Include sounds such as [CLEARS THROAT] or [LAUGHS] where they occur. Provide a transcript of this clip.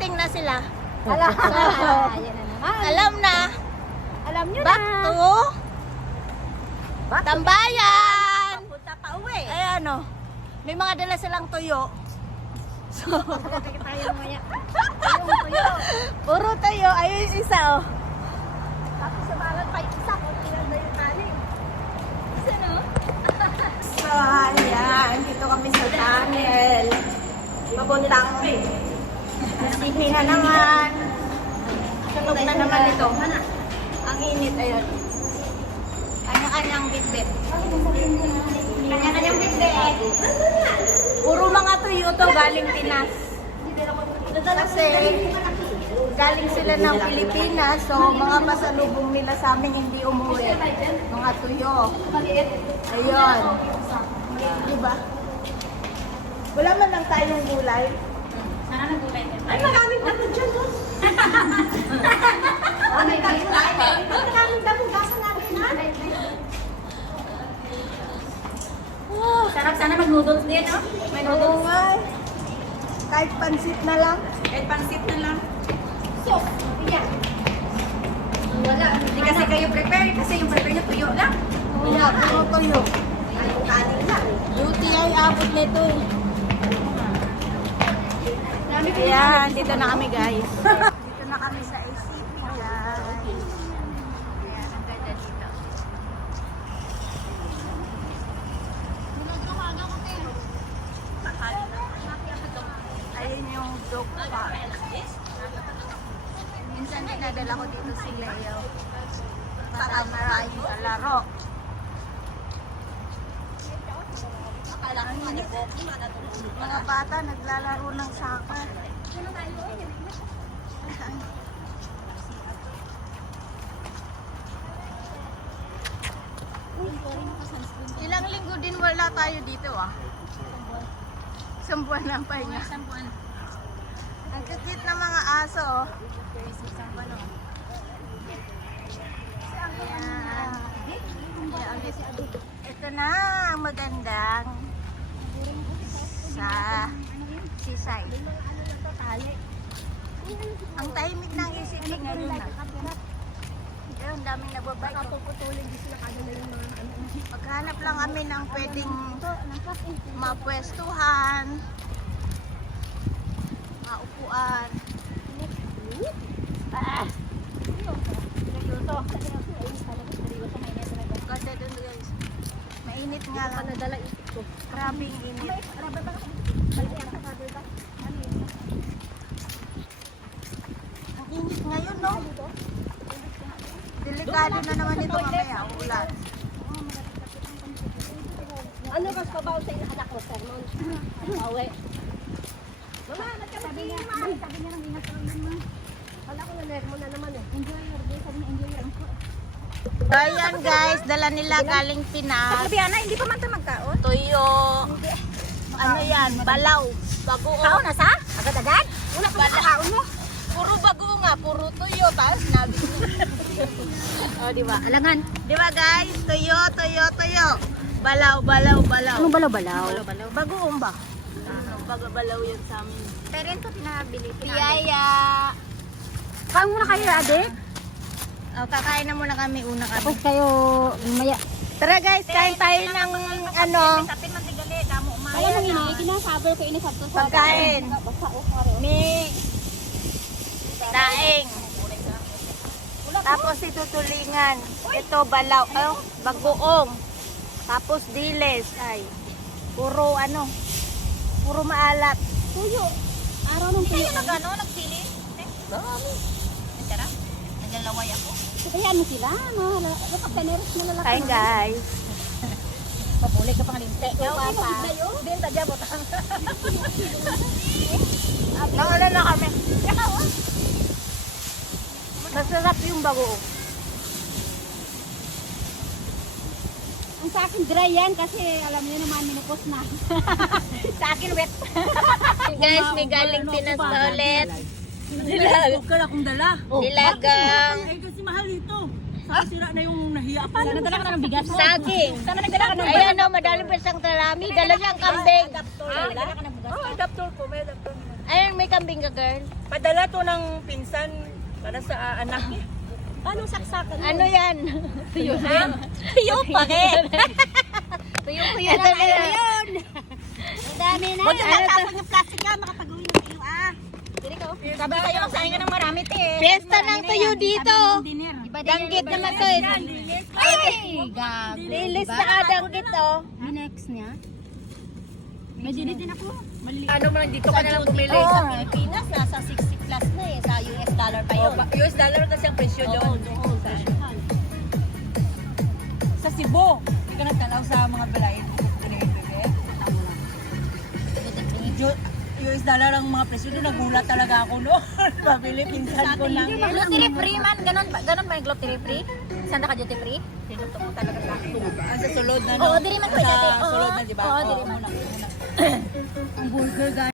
dumating na sila. Alam. [LAUGHS] So, Ayan na naman. alam na, Alam nyo back na. to Tambayan! Punta pa uwi. Ayan o. May mga dala silang tuyo. So, tayo. Ayun, tuyo. puro tuyo. Ayun yung isa oh. o. Tapos sa balat pa yung isa. Kung ilan na yung kanin. Isa no? [LAUGHS] So, ayan. Dito kami sa tunnel. Papuntang Sydney na naman. Sunog na naman ito. Ang init, ayun. Kanya-kanyang bitbit. Kanya-kanyang bitbit. Puro mga tuyo to galing Pinas. Kasi galing sila ng Pilipinas, so mga pasalubong nila sa amin hindi umuwi. Mga tuyo. Ayun. Diba? Wala man lang tayong gulay. Ay, maraming damo dyan, no? [LAUGHS] Ay, may gulay. Maraming damo. Gasa natin, ha? Sarap sana mag-noodles din, no? May Oo noodles. Kahit pansit na lang. Kahit pansit na lang. So. Wala. Hindi kasi kayo prepare. Kasi yung prepare nyo tuyo lang. Wala, puro tuyo. Anong kanin lang. Abot nito eh. Ayan, dito na kami guys. [LAUGHS] dito na kami sa ACP guys. Ayan, ang ganda dito. Ayun yung dog park. Minsan dinadala ko dito si Leo. Para maraming kalaro. Mga bata naglalaro ng soccer. Ilang linggo din wala tayo dito ah. Isang buwan na pa niya. Isang buwan. Ang cute ng mga aso oh. Isang buwan, no? Ayan. Ito na ang magandang sa seaside. Ang tahimik ng isipin ngayon na. Ayun, ang daming nababay ko. Paghanap lang kami ng pwedeng mapwestuhan, maupuan. Ah! Ganda dun guys. Mainit nga lang. Nadala isip ko. Grabing init. Ang init ngayon, no? Delikado na naman ito mamaya, ulan. Ano mas pabaw sa inyo anak mo, sermon? Pauwi. Mama, nagkamati niya, ma. Sabi niya nang ingat lang yun, ma. Wala ko na nermo na naman eh. Enjoy your day. Sabi niya, enjoy your day. Ayan guys, dala nila galing Pinas. Sabi Ana, hindi pa man tayo magkaon. Tuyo. Ano yan? Balaw. Bagoong. Kaon na sa? Agad-agad? Una pa sa kaon mo. Puro bago nga, puro tuyo. Tapos nabi [LAUGHS] oh, di ba? Alangan. Di ba guys? Tuyo, tuyo, tuyo. Balaw, balaw, balaw. Anong balaw-balaw? Balaw, balaw. Bagoong ba? Ano, bago-balaw yan sa amin. Pero yun to pinabili. Biyaya. Kaon muna kayo, ade. Oh, kakain na muna kami una kami. Tapos kayo, maya. Tara guys, kain tayo ng ano, Sapin man tigali, damo umaya. Alam mo ini, kinasabi ko ini sa pagkain. Basta o pare. Daing. Tapos itutulingan. Ito balaw, oh, bagoong. Tapos diles ay puro ano, puro maalat. Tuyo. Araw nung tuyo. nagano, nagsili? Marami. Tara, naglalaway ako. Kaya mo sila, no? Dapat kaneros mo lalaki. Kain guys. Pabulik ka pang linte. Ikaw, papa. Din tadya botang. Nangala na kami. Yung bagoong. Ang sa akin dry yan kasi alam niyo naman minupos na. [LAUGHS] sa akin wet. [LAUGHS] Guys, may galing Pinas na ulit. Dilag. Huwag ka na akong dala. Dilagang Eh, kasi mahal ito. Sira na yung nahiya pa. Sana nagdala ka na ng bigas mo. saging. Sana nagdala ka ng Ayan o, madali pa siyang tarami. Dala siyang kambing. Sana nagdala ka ng bigas. Oh, adaptor ko. May adaptor. Ayun, may kambing. Ka, girl. Padala to ng pinsan para sa ah, anak niya. Paano saksakan mo? Ano yan? Tuyo Ha? Tuyo pa rin. Tuyo ko yun. Ito na yun. Ang dami na. Huwag yung Ano to? tatapon yung plastic ka, makapag-uwi ng iyo ah. Sabi sa'yo, magsahin ka ng marami, te. Fiesta ng tuyo dito. Danggit yan, naman to eh. yan. Ay, Gag. Lilis na ka danggit oh. Next niya. May dinit din ako. Ano man, dito ka na lang bumili. Oo. Sa Pilipinas, nasa 60 plus na eh. Sa US dollar pa yun. Oh, US dollar kasi ang presyo Oo, doon. doon. presyohan. Sa Cebu, hindi ka nagtalaw sa mga balayin. US dollar ang mga presyo doon. Nagulat talaga ako noon. Pabili, pinsan ko lang. Gluten free man, ganun ba, ganun ba yung gluten free? Saan ka duty free? Pinuto mo talaga sa akin. Ah, sa sulod na, no? Oo, diri man pwede. Sa Oo. sulod na, di ba? Oo, diri man. [CLEARS THROAT] Ang burger, guys.